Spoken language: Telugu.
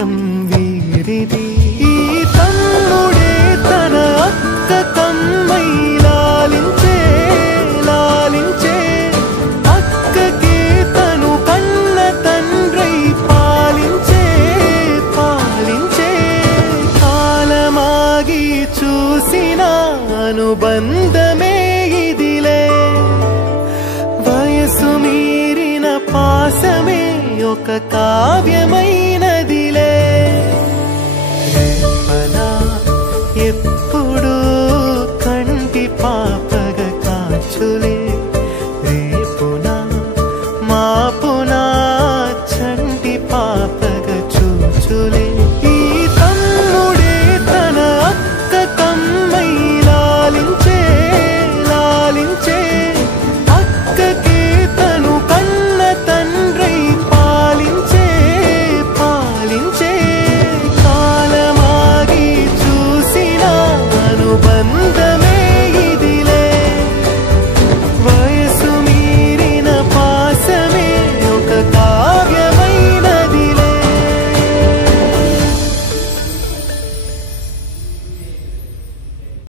బంధం వీరిది. ఈ తమ్ముడే తన అక్క కమ్మై లాలించే లాలించే, అక్కకే తను కన్న తండ్రై పాలించే పాలించే. కాలమాగి చూసిన అనుబంధమే ఇదిలే, వయసు మీరిన పాసమే ఒక కావ్యమైన